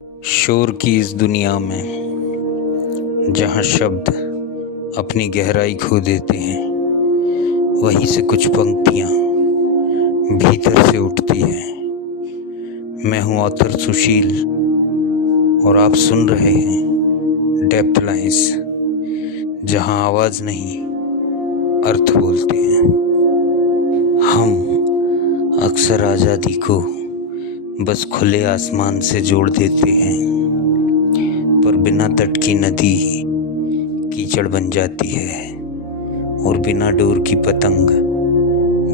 शोर की इस दुनिया में जहाँ शब्द अपनी गहराई खो देते हैं, वहीं से कुछ पंक्तियाँ भीतर से उठती हैं। मैं हूँ ऑथर सुशील और आप सुन रहे हैं डेप्थ लाइंस, जहाँ आवाज़ नहीं अर्थ बोलते हैं। हम अक्सर आज़ादी को बस खुले आसमान से जोड़ देते हैं, पर बिना तट की नदी कीचड़ बन जाती है और बिना डोर की पतंग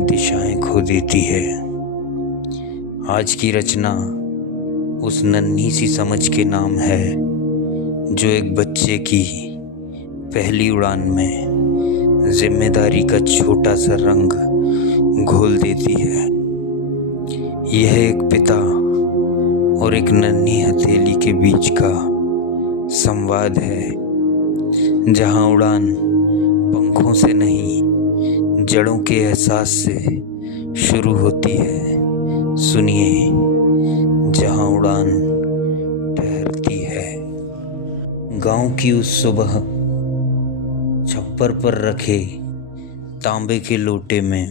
दिशाएं खो देती है। आज की रचना उस नन्ही सी समझ के नाम है जो एक बच्चे की पहली उड़ान में जिम्मेदारी का छोटा सा रंग घोल देती है। यह एक पिता और एक नन्ही हथेली के बीच का संवाद है, जहां उड़ान पंखों से नहीं जड़ों के एहसास से शुरू होती है। सुनिए, जहां उड़ान ठहरती है। गांव की उस सुबह छप्पर पर रखे तांबे के लोटे में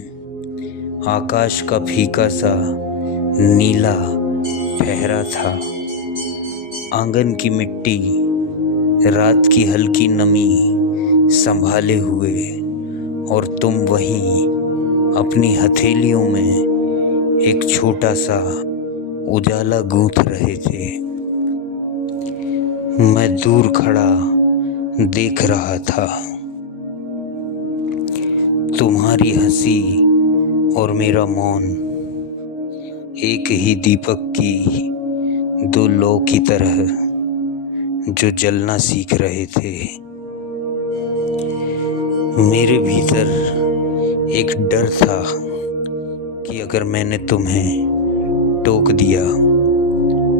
आकाश का फीका सा नीला ठहरा था। आंगन की मिट्टी रात की हल्की नमी संभाले हुए और तुम वहीं अपनी हथेलियों में एक छोटा सा उजाला गूंथ रहे थे। मैं दूर खड़ा देख रहा था, तुम्हारी हंसी और मेरा मौन एक ही दीपक की दो लौ की तरह जो जलना सीख रहे थे। मेरे भीतर एक डर था कि अगर मैंने तुम्हें टोक दिया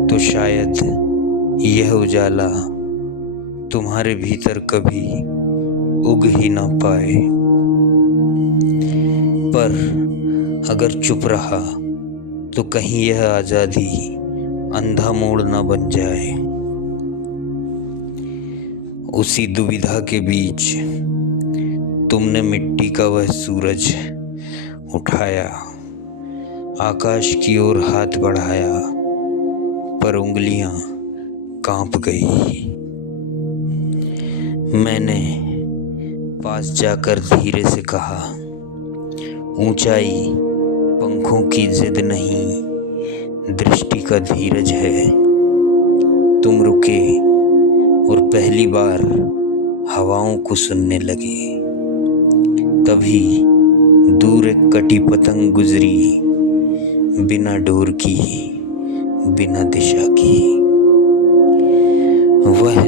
तो शायद यह उजाला तुम्हारे भीतर कभी उग ही ना पाए। पर अगर चुप रहा तो कहीं यह आज़ादी अंधा मोड़ न बन जाए। उसी दुविधा के बीच तुमने मिट्टी का वह सूरज उठाया, आकाश की ओर हाथ बढ़ाया, पर उंगलियां कांप गई। मैंने पास जाकर धीरे से कहा, ऊंचाई पंखों की जिद नहीं, दृष्टि का धीरज है। तुम रुके और पहली बार हवाओं को सुनने लगे। तभी दूर एक कटी पतंग गुजरी, बिना डोर की, बिना दिशा की। वह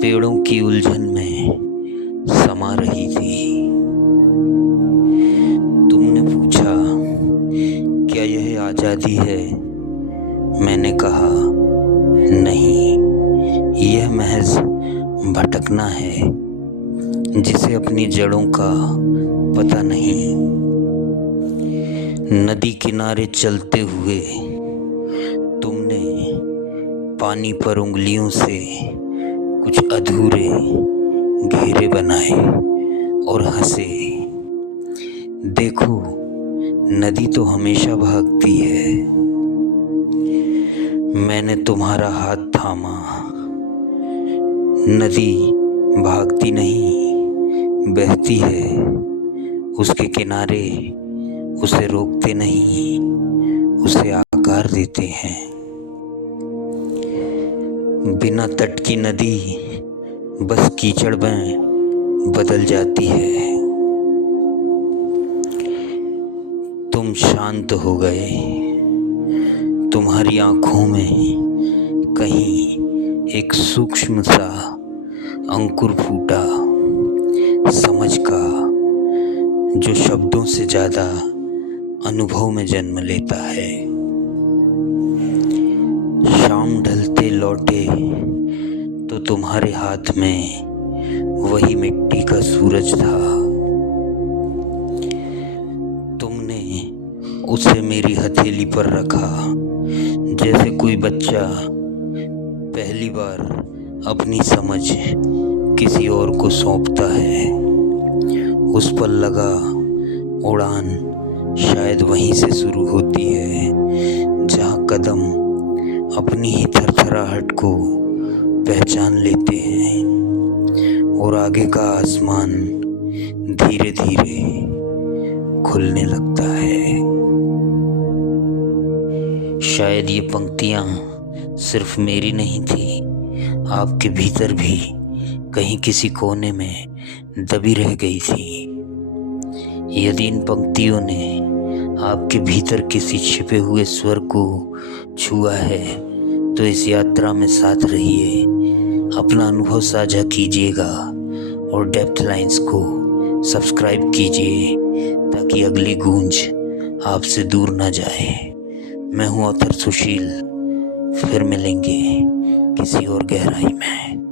पेड़ों की उलझन में समा रही थी। तुमने पूछा, क्या यह आज़ादी है? मैंने कहा, नहीं, यह महज भटकना है जिसे अपनी जड़ों का पता नहीं। नदी किनारे चलते हुए तुमने पानी पर उंगलियों से कुछ अधूरे घेरे बनाए और हंसे। देखो, नदी तो हमेशा भागती है। मैंने तुम्हारा हाथ थामा। नदी भागती नहीं, बहती है। उसके किनारे उसे रोकते नहीं, उसे आकार देते हैं। बिना तट की नदी बस कीचड़ में बदल जाती है। तुम शांत हो गए। तुम्हारी आंखों में कहीं एक सूक्ष्म सा अंकुर फूटा, समझ का, जो शब्दों से ज्यादा अनुभव में जन्म लेता है। शाम ढलते लौटे तो तुम्हारे हाथ में वही मिट्टी का सूरज था। तुमने उसे मेरी हथेली पर रखा, जैसे कोई बच्चा पहली बार अपनी समझ किसी और को सौंपता है, उस पर लगा उड़ान शायद वहीं से शुरू होती है जहाँ कदम अपनी ही थरथराहट को पहचान लेते हैं और आगे का आसमान धीरे धीरे खुलने लगता है। शायद ये पंक्तियाँ सिर्फ मेरी नहीं थी, आपके भीतर भी कहीं किसी कोने में दबी रह गई थी। यदि इन पंक्तियों ने आपके भीतर किसी छिपे हुए स्वर को छुआ है तो इस यात्रा में साथ रहिए, अपना अनुभव साझा कीजिएगा और डेप्थ लाइंस को सब्सक्राइब कीजिए ताकि अगली गूंज आपसे दूर ना जाए। मैं हूँ ऑथर सुशील, फिर मिलेंगे किसी और गहराई में।